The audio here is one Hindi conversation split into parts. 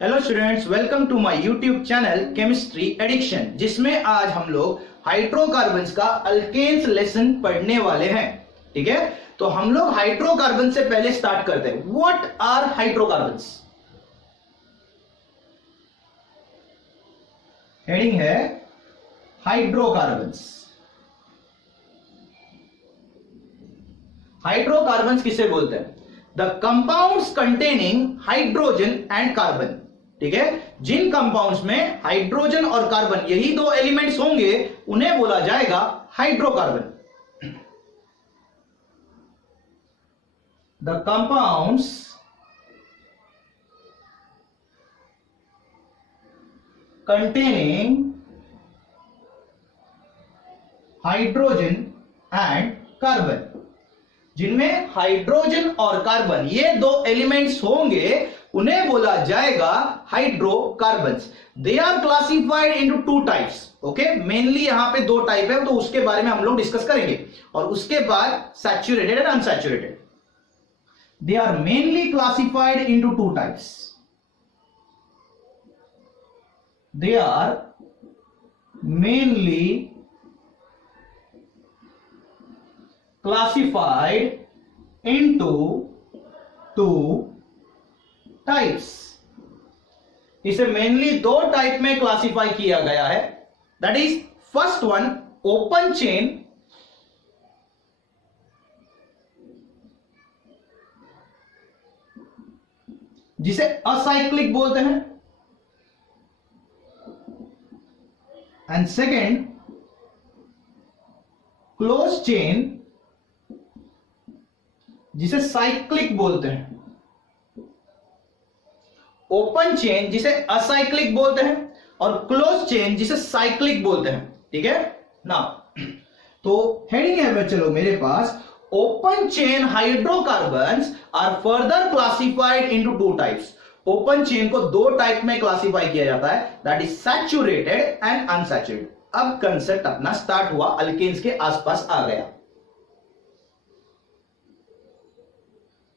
Hello students, welcome to my YouTube channel chemistry addiction, जिसमें आज हम लोग हाइड्रोकार्बन्स का अल्केन्स लेसन पढ़ने वाले हैं। ठीक है, तो हम लोग हाइड्रोकार्बन से पहले स्टार्ट करते हैं। What are hydrocarbons? हेडिंग है हाइड्रोकार्बन्स। हाइड्रोकार्बन्स किसे बोलते हैं? The compounds containing hydrogen and carbon. ठीक है, जिन कंपाउंड्स में हाइड्रोजन और कार्बन यही दो एलिमेंट्स होंगे उन्हें बोला जाएगा hydrocarbon. The compounds containing hydrogen and carbon, जिनमें हाइड्रोजन और कार्बन ये दो एलिमेंट्स होंगे उन्हें बोला जाएगा hydrocarbons. They are classified into two types. Okay, mainly यहां पे दो टाइप है, तो उसके बारे में हम लोग डिस्कस करेंगे और उसके बाद saturated and unsaturated. They are mainly classified into two types. They are mainly classified into two types। इसे मेनली दो टाइप में क्लासिफाई किया गया है। That is first one open chain, जिसे असाइक्लिक बोलते हैं, एंड सेकेंड क्लोज चेन, जिसे साइक्लिक बोलते हैं। ओपन चेन जिसे असाइक्लिक बोलते हैं और क्लोज चेन जिसे साइक्लिक बोलते हैं। ठीक है ना, तो हेडिंग है चलो मेरे पास, open chain hydrocarbons are further classified into two types. Open chain को दो टाइप में क्लासिफाई किया जाता है, that is saturated and unsaturated. अब कंसेप्ट अपना स्टार्ट हुआ, अल्केन्स के आसपास आ गया।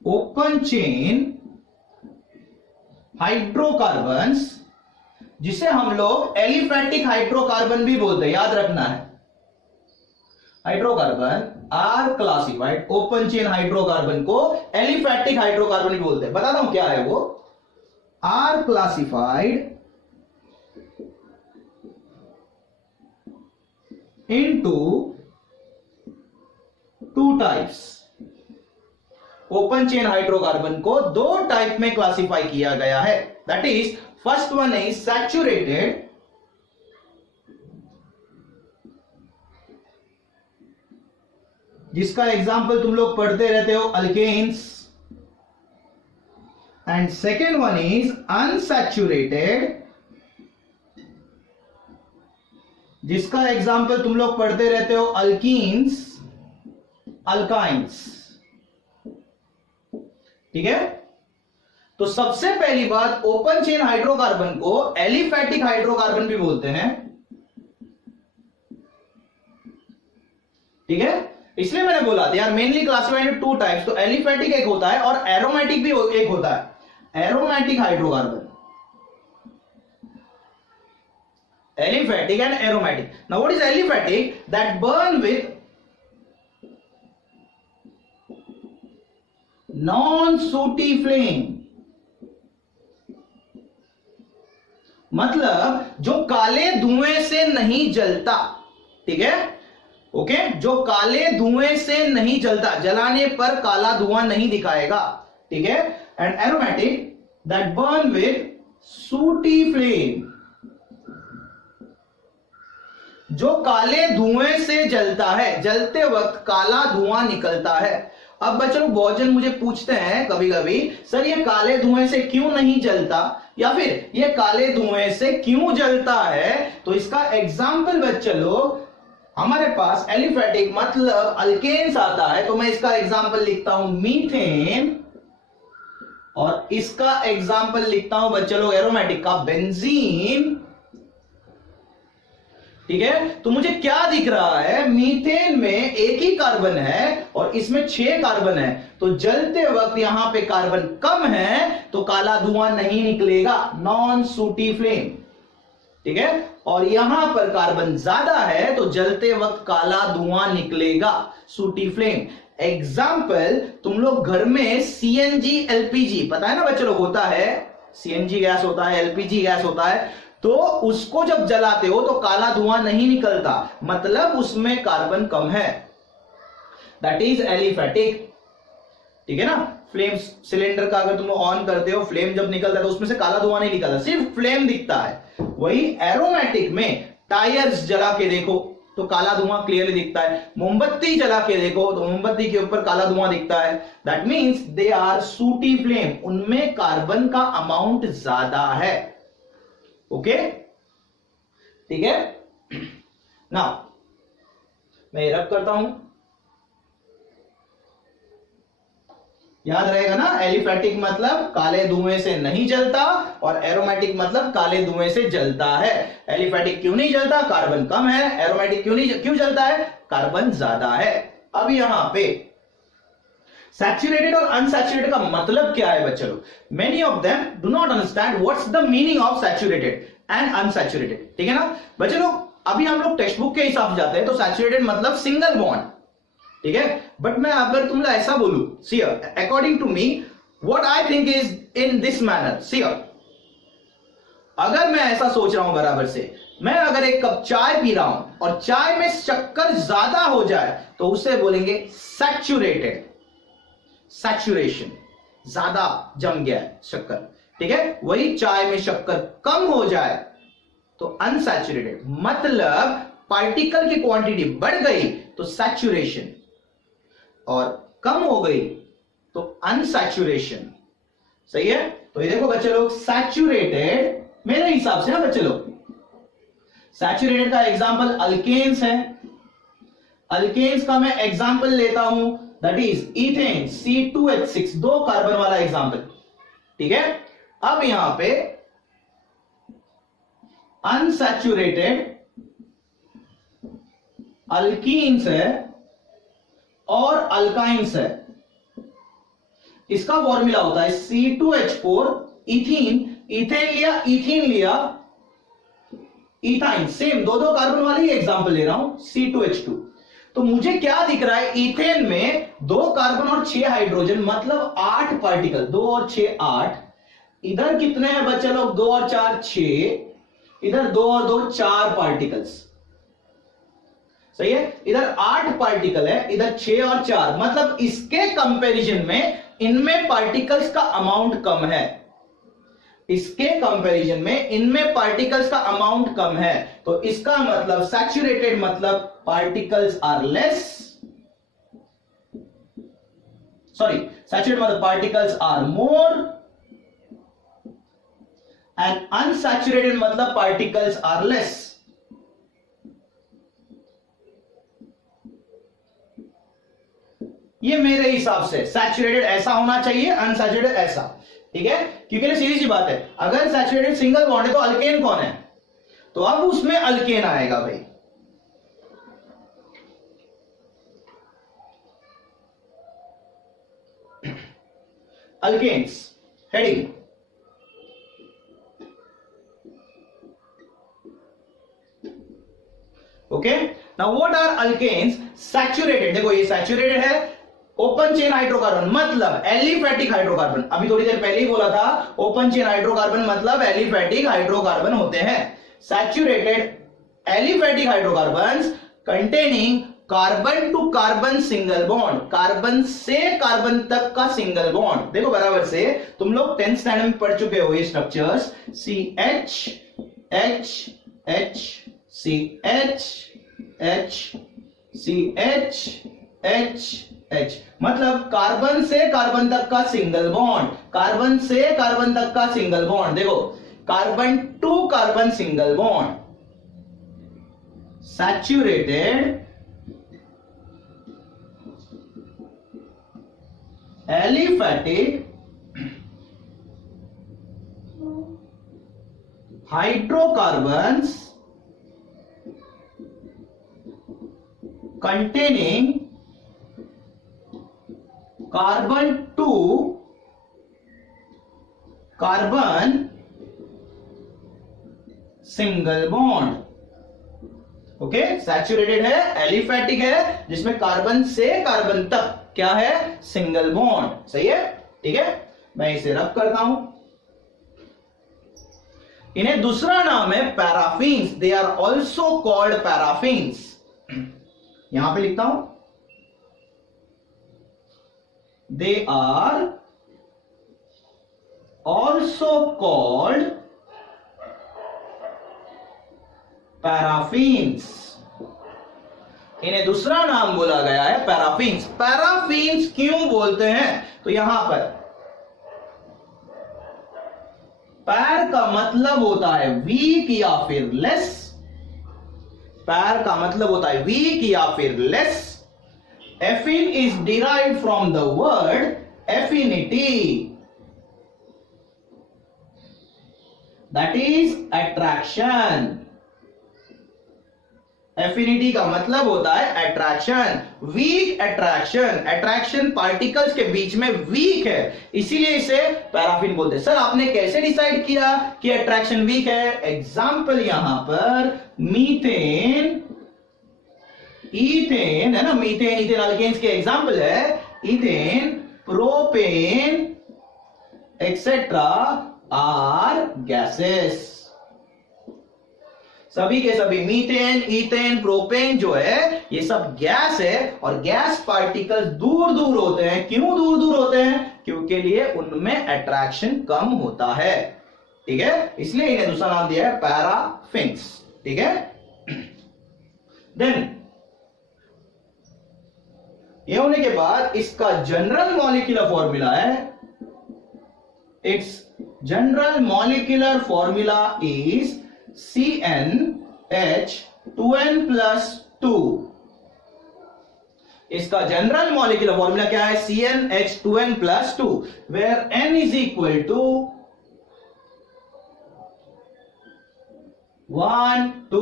ओपन चेन हाइड्रोकार्बन्स, जिसे हम लोग एलिफैटिक हाइड्रोकार्बन भी बोलते हैं, याद रखना है। Hydrocarbon are classified, open chain hydrocarbon को एलिफैटिक हाइड्रोकार्बन भी बोलते हैं। बताता हूं क्या है वो। Are classified into two types. Open chain hydrocarbon को दो टाइप में क्लासिफाई किया गया है। That is first one is saturated, जिसका एग्जांपल तुम लोग पढ़ते रहते हो, alkanes, and second one is unsaturated, जिसका एग्जांपल तुम लोग पढ़ते रहते हो, अल्कीन्स, अल्काइंस। ठीक है, तो सबसे पहली बात, ओपन चेन हाइड्रोकार्बन को एलिफैटिक हाइड्रोकार्बन भी बोलते हैं। ठीक है, इसलिए मैंने बोला they are mainly classified into two types. तो एलिफैटिक एक होता है और एरोमेटिक भी एक होता है। Aromatic hydrocarbon, aliphatic and aromatic. Now what is aliphatic? That burn with non sooty flame, मतलब जो काले धुएं से नहीं जलता। ठीक है, ओके, जो काले धुएं से नहीं जलता, जलाने पर काला धुआं नहीं दिखाएगा। ठीक है, and aromatic that burn with सूटी फ्लेम, जो काले धुएं से जलता है, जलते वक्त काला धुआं निकलता है। अब बच्चों बहुत जन मुझे पूछते हैं कभी कभी, सर ये काले धुएं से क्यों नहीं जलता, या फिर ये काले धुएं से क्यों जलता है? तो इसका एग्जाम्पल बच्चे लोग, हमारे पास एलिफैटिक मतलब अल्केन्स आता है, तो मैं इसका एग्जाम्पल लिखता हूं मीथेन, और इसका एग्जाम्पल लिखता हूं बच्चे लोग एरोमेटिक का बेंजीन। ठीक है, तो मुझे क्या दिख रहा है, मीथेन में एक ही कार्बन है और इसमें 6 कार्बन है, तो जलते वक्त यहां पे कार्बन कम है तो काला धुआं नहीं निकलेगा, नॉन सूटी फ्लेम। ठीक है, और यहां पर कार्बन ज्यादा है तो जलते वक्त काला धुआं निकलेगा, सूटी फ्लेम। एग्जाम्पल, तुम लोग घर में सीएनजी एलपीजी, पता है ना बच्चे लोग, होता है सीएनजी गैस होता है, एलपीजी गैस होता है, तो उसको जब जलाते हो तो काला धुआं नहीं निकलता, मतलब उसमें कार्बन कम है, दैट इज एलिफेटिक। ठीक है ना, फ्लेम सिलेंडर का अगर तुम ऑन करते हो, फ्लेम जब निकलता है तो उसमें से काला धुआं नहीं निकलता, सिर्फ फ्लेम दिखता है। वही एरोमेटिक में टायर्स जला के देखो तो काला धुआं क्लियरली दिखता है, मोमबत्ती जला के देखो तो मोमबत्ती के ऊपर काला धुआं दिखता है, that means they are sooty flame, उनमें कार्बन का अमाउंट ज्यादा है। ओके, ठीक है। नाउ मैं रब करता हूं, याद रहेगा ना, एलिफेटिक मतलब काले धुएं से नहीं जलता और एरोमेटिक मतलब काले धुएं से जलता है। एलिफेटिक क्यों नहीं जलता, कार्बन कम है, एरोमेटिक क्यों जलता है, कार्बन ज्यादा है। अब यहां पे सैचुरेटेड और अनसैचुरेटेड का मतलब क्या है बच्चों, many of them do not understand what's the meaning of saturated and unsaturated. ठीक है ना बच्चों लोग, अभी हम लोग टेक्स्ट बुक के हिसाब से जाते हैं तो सैचुरेटेड मतलब सिंगल बॉन्ड, ठीक है, बट मैं अगर तुम लोग ऐसा बोलूं, see according to me what I think is in this manner, see अगर मैं ऐसा सोच रहा हूं बराबर से, मैं अगर एक कप चाय पी रहा हूं और चाय में शक्कर ज्यादा हो जाए तो उसे बोलेंगे सैचुरेटेड, सैचुरेशन, ज्यादा जम गया है शक्कर। ठीक है, वही चाय में शक्कर कम हो जाए तो अनसैचुरेटेड, मतलब पार्टिकल की क्वांटिटी बढ़ गई तो सैचुरेशन और कम हो गई तो अनसैचुरेशन। सही है, तो ये देखो बच्चे लोग, सैचुरेटेड मेरे हिसाब से ना बच्चे लोग, सैचुरेटेड का एग्जांपल अल्केन्स है, अल्केन्स का मैं एग्जांपल लेता हूं, that is ethane C2H6, 2 carbon वाला एग्जांपल। ठीक है, अब यहां पे अनसैचुरेटेड अल्कीन्स है और अल्काइंस है, इसका फॉर्मूला होता है C2H4 इथीन, इथेन लिया, इथीन लिया, इथाइन, सेम 2 कार्बन वाले ही एग्जांपल ले रहा हूं, C2H2। तो मुझे क्या दिख रहा है, इथेन में 2 कार्बन और 6 हाइड्रोजन, मतलब 8 पार्टिकल, 2 और 6 8, इधर कितने हैं बच्चे लोग, 2 और 4 6, इधर 2 और 2 4 पार्टिकल्स। सही है, इधर 8 पार्टिकल है, इधर 6 और 4, मतलब इसके कंपैरिजन में इनमें पार्टिकल्स का अमाउंट कम है, इसके कंपैरिजन में इनमें पार्टिकल्स का अमाउंट कम है, तो इसका मतलब सैचुरेटेड मतलब particles are less, sorry saturated मतलब particles are more and unsaturated मतलब पार्टिकल्स आर लेस। ये मेरे हिसाब से सैचुरेटेड ऐसा होना चाहिए, अनसैचुरेटेड ऐसा। ठीक है, क्योंकि सीधी सी बात है, अगर सैचुरेटेड सिंगल बॉन्ड है तो अल्केन कौन है, तो अब उसमें अल्केन आएगा भाई। Alkanes heading, okay, now what are alkanes, saturated, देखो ये सैचुरेटेड है, ओपन चेन हाइड्रोकार्बन मतलब एलिफेटिक हाइड्रोकार्बन, अभी थोड़ी देर पहले ही बोला था, ओपन चेन हाइड्रोकार्बन मतलब एलिफेटिक हाइड्रोकार्बन होते हैं। Saturated aliphatic hydrocarbons containing carbon to carbon single bond, carbon से कार्बन तक का सिंगल बॉन्ड। देखो बराबर से, तुम लोग 10th स्टैंडर्ड में पढ़ चुके हो ये structures, CH H H CH H CH H H, मतलब कार्बन से कार्बन तक का सिंगल बॉन्ड, कार्बन से कार्बन तक का सिंगल बॉन्ड। देखो carbon to carbon single bond, saturated aliphatic hydrocarbons containing carbon to carbon single bond. Okay, saturated है, एलिफैटिक है, जिसमें कार्बन से कार्बन तक क्या है, सिंगल बॉन्ड। सही है, ठीक है, मैं इसे रब करता हूं। इन्हें दूसरा नाम है paraffins, they are also called paraffins. यहां पे लिखता हूं, they are also called paraffins. इन्हें दूसरा नाम बोला गया है पैराफिन्स। पैराफिन्स क्यों बोलते हैं, तो यहां पर पैर का मतलब होता है वीक या फिर लेस। पैर का मतलब होता है वीक या फिर less. Affine is derived from the word affinity, that is attraction. Affinity का मतलब होता है attraction, weak attraction. Attraction particles के बीच में वीक है, इसीलिए इसे पैराफिन बोलते हैं। सर आपने कैसे डिसाइड किया कि अट्रैक्शन वीक है? एग्जाम्पल यहां पर मीथेन, इथेन है ना, मीथेन इथेन अल्केन्स के एग्जाम्पल है। Ethane, propane etcetera are gases. सभी के सभी मीथेन, इथेन, प्रोपेन जो है ये सब गैस है, और गैस पार्टिकल्स दूर दूर होते हैं। क्यों दूर दूर होते हैं? क्योंकि लिए उनमें अट्रैक्शन कम होता है। ठीक है, इसलिए इन्हें दूसरा नाम दिया है पैराफिन्स। ठीक है, देन ये होने के बाद इसका जनरल मॉलिक्यूलर फॉर्मूला है, it's general molecular formula is CnH2n+2। इसका जनरल मॉलिक्यूलर फॉर्मूला क्या है? CnH2n+2, where n is equal to 1 2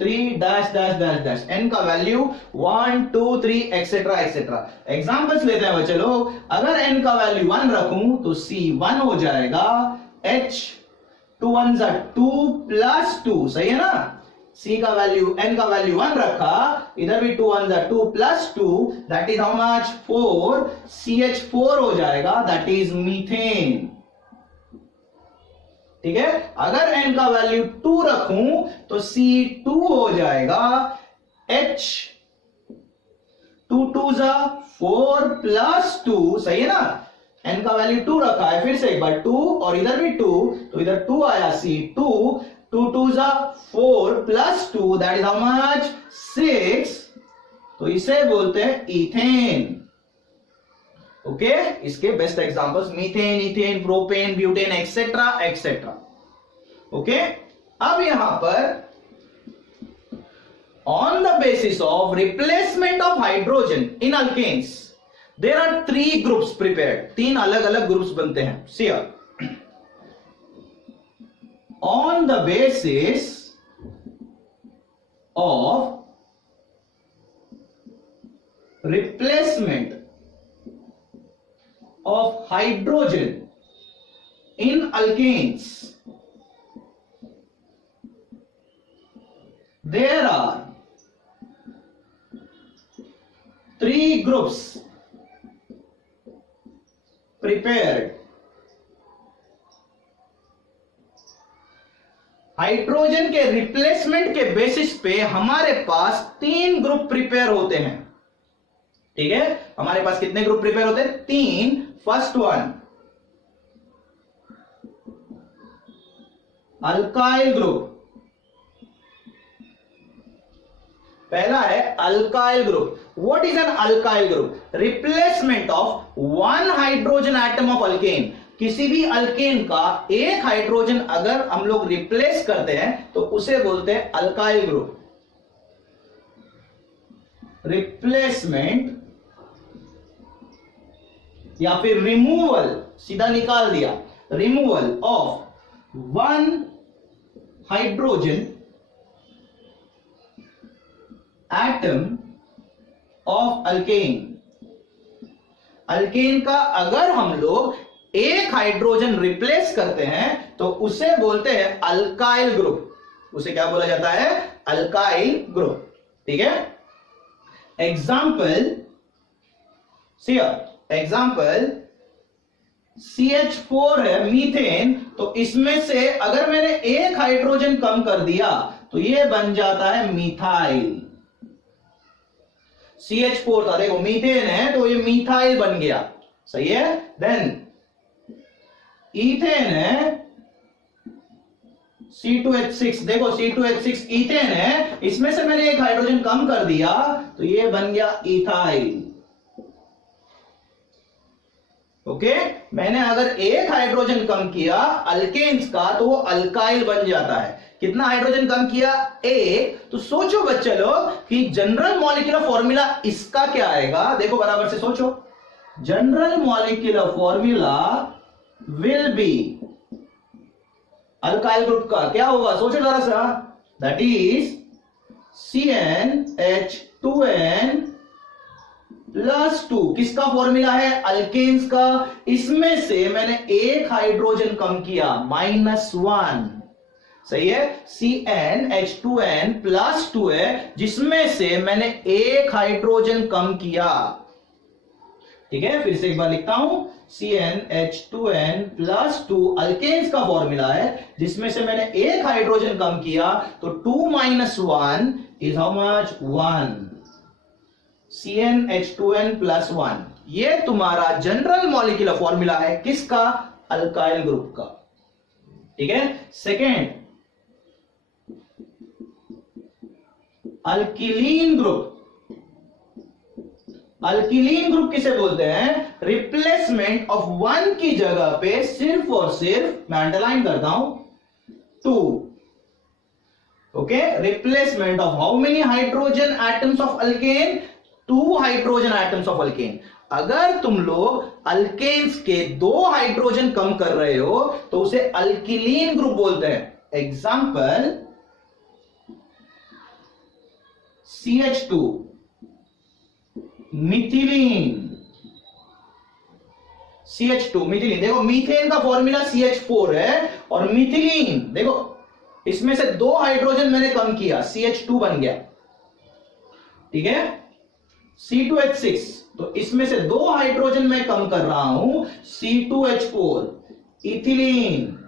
3 dash dash dash dash, n का वैल्यू 1 2 3 एक्सेट्रा एक्सेट्रा। एग्जांपल्स लेते हैं बच्चे लोग। अगर n का वैल्यू 1 रखूं तो C1 हो जाएगा, H 2 1 2 प्लस 2। सही है ना, C का वैल्यू, n का वैल्यू 1 रखा, इधर भी 2 1 2 plus 2, that is how much? 4। CH4 हो जाएगा, दैट इज मीथेन। ठीक है, अगर n का वैल्यू 2 रखूं तो C2 हो जाएगा, H 2 2 4 प्लस 2। सही है ना, n का वैल्यू 2 रखा है, फिर से एक बार 2 और इधर भी 2, तो इधर 2 आया, C2 2 2 4 plus 2, that is how much? 6। तो इसे बोलते हैं इथेन। ओके, इसके best examples methane, ethane, propane, butane etcetera etcetera. Okay, अब यहां पर on the basis of replacement of hydrogen in alkanes there are 3 groups prepared. 3 अलग अलग ग्रुप्स बनते हैं। See on the basis of replacement of hydrogen in alkanes, there are 3 groups prepared. Hydrogen के रिप्लेसमेंट के बेसिस पे हमारे पास 3 ग्रुप प्रिपेयर होते हैं। ठीक है, हमारे पास कितने ग्रुप प्रिपेयर होते हैं? 3। फर्स्ट वन अल्काइल ग्रुप, पहला है alkyl group. What is an alkyl group? Replacement of 1 hydrogen atom of alkane. किसी भी अल्केन का एक हाइड्रोजन अगर हम लोग रिप्लेस करते हैं तो उसे बोलते हैं अल्काइल ग्रुप। रिप्लेसमेंट या फिर रिमूवल, सीधा निकाल दिया, removal of 1 hydrogen atom of alkane. Alkane का अगर हम लोग एक हाइड्रोजन रिप्लेस करते हैं तो उसे बोलते हैं अल्काइल ग्रुप। उसे क्या बोला जाता है? Alkyl group. ठीक है। एग्जाम्पल एग्जाम्पल CH4 है मीथेन, तो इसमें से अगर मैंने एक हाइड्रोजन कम कर दिया तो ये बन जाता है मिथाइल। CH4 था, देखो मीथेन है तो ये मिथाइल बन गया। सही है। देन इथेन है C2H6, देखो C2H6 इथेन है, इसमें से मैंने एक हाइड्रोजन कम कर दिया तो ये बन गया इथाइल। ओके। मैंने अगर एक हाइड्रोजन कम किया अल्केन्स का तो वो अल्काइल बन जाता है। कितना हाइड्रोजन कम किया? एक। तो सोचो बच्चे लोग कि जनरल मॉलिक्यूलर फॉर्मूला इसका क्या आएगा। देखो बराबर से सोचो। General molecular formula will B, alkyl group का क्या होगा? सोचो जरा सा। That is CnH2n plus 2। किसका फॉर्मूला है? अल्केन्स का। इसमें से मैंने एक हाइड्रोजन कम किया, -1। सही है। CnH2n प्लस 2 है, जिसमें से मैंने एक हाइड्रोजन कम किया। ठीक है। फिर से एक बार लिखता हूं। CnH2n प्लस 2 अल्केन्स का फॉर्मूला है, जिसमें से मैंने एक हाइड्रोजन कम किया, तो 2 - 1 is how much? 1। CnH2n plus 1 ये तुम्हारा जनरल मॉलिक्यूलर फॉर्मूला है। किसका? अल्काइल ग्रुप का। ठीक है। Second, alkylene group. Alkylene group किसे बोलते हैं? रिप्लेसमेंट ऑफ 1 की जगह पे सिर्फ और सिर्फ, मैं अंडरलाइन करता हूं, 2। Okay. Replacement of how many hydrogen atoms of alkane? 2 hydrogen atoms of alkane. अगर तुम लोग अल्केन्स के 2 हाइड्रोजन कम कर रहे हो तो उसे अल्किलीन ग्रुप बोलते हैं। Example CH2 methylene. CH2 methylene. देखो मीथेन का फॉर्मूला CH4 है और मिथिलीन देखो इसमें से 2 हाइड्रोजन मैंने कम किया, CH2 बन गया। ठीक है। C2H6, तो इसमें से 2 हाइड्रोजन मैं कम कर रहा हूं, C2H4 ethylene.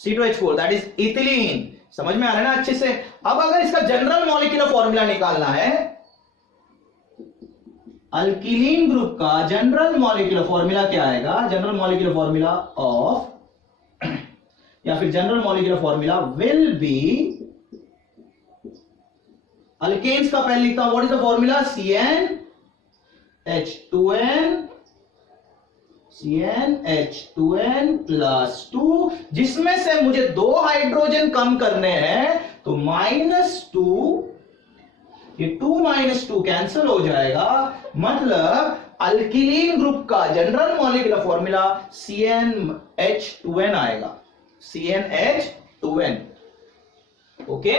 C2H4 that is ethylene. समझ में आ रहा है ना अच्छे से। अब अगर इसका जनरल मॉलिक्यूलर फॉर्मूला निकालना है, अल्किलीन ग्रुप का जनरल मॉलिक्यूलर फॉर्मूला क्या आएगा? जनरल मॉलिक्यूलर फॉर्मूला ऑफ, या फिर general molecular formula will be, alkanes का पहले लिखता हूं। What is the formula? CnH2n plus 2, जिसमें से मुझे 2 हाइड्रोजन कम करने हैं, तो -2, ये 2 - 2 कैंसिल हो जाएगा। मतलब अल्किलीन ग्रुप का जनरल मॉलिक्यूलर फॉर्मूला CnH2n आएगा। CnH2n। ओके।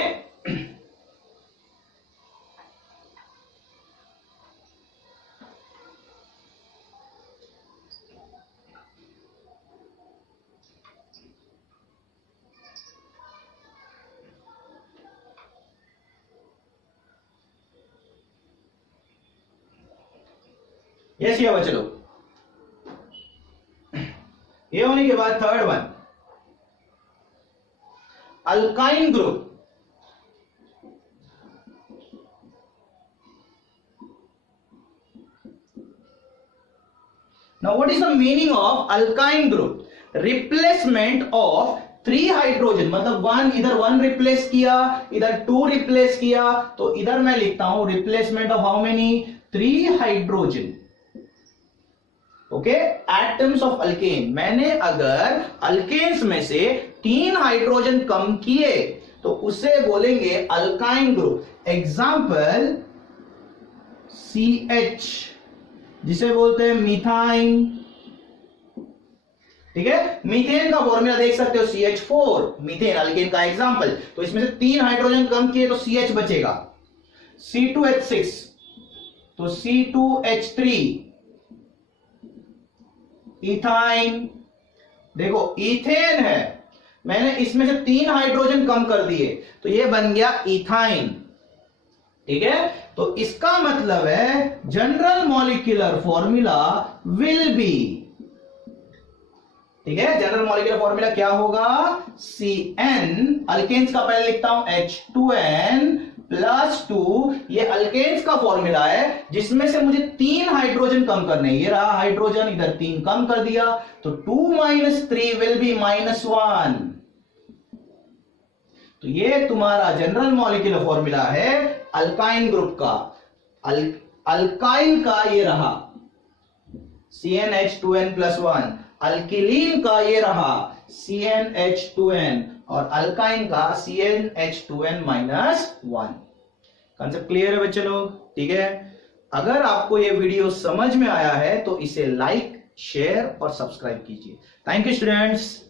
यस ये बच्चे लोग। ये होने के बाद third one, alkyne group. Now what is the meaning of alkyne group? Replacement of 3 hydrogen, मतलब 1 इधर 1 रिप्लेस किया, इधर 2 रिप्लेस किया, तो इधर मैं लिखता हूं replacement of how many? 3 hydrogen. Okay. Atoms of alkane. मैंने अगर अल्केन्स में से 3 हाइड्रोजन कम किए तो उसे बोलेंगे अल्काइन ग्रुप। एग्जाम्पल CH, जिसे बोलते हैं मिथाइन, ठीक है। मीथेन का फॉर्मूला देख सकते हो CH4, मीथेन अल्केन का एग्जांपल। तो इसमें से 3 हाइड्रोजन कम किए तो CH बचेगा, C2H6 तो C2H3, इथाइन। देखो इथेन है, मैंने इसमें से 3 हाइड्रोजन कम कर दिए तो ये बन गया इथाइन। ठीक है, तो इसका मतलब है general molecular formula will B, ठीक है, जनरल मॉलिक्यूलर फॉर्मूला क्या होगा, CN, अल्केन्स का पहले लिखता हूं H2N प्लस 2, ये अल्केन्स का फॉर्मूला है जिसमें से मुझे 3 हाइड्रोजन कम करने, ये रहा हाइड्रोजन, इधर 3 कम कर दिया तो 2 - 3 विल बी -1। तो ये तुम्हारा जनरल मॉलिक्यूलर फॉर्मूला है अल्काइन ग्रुप का। अल्काइन का ये रहा CnH2n + 1, अल्किलीन का ये रहा CnH2n और अल्काइन का CnH2n - 1। कंसेप्ट क्लियर है बच्चे लोग? ठीक है, अगर आपको ये वीडियो समझ में आया है तो इसे लाइक, शेयर और सब्सक्राइब कीजिए। Thank you students.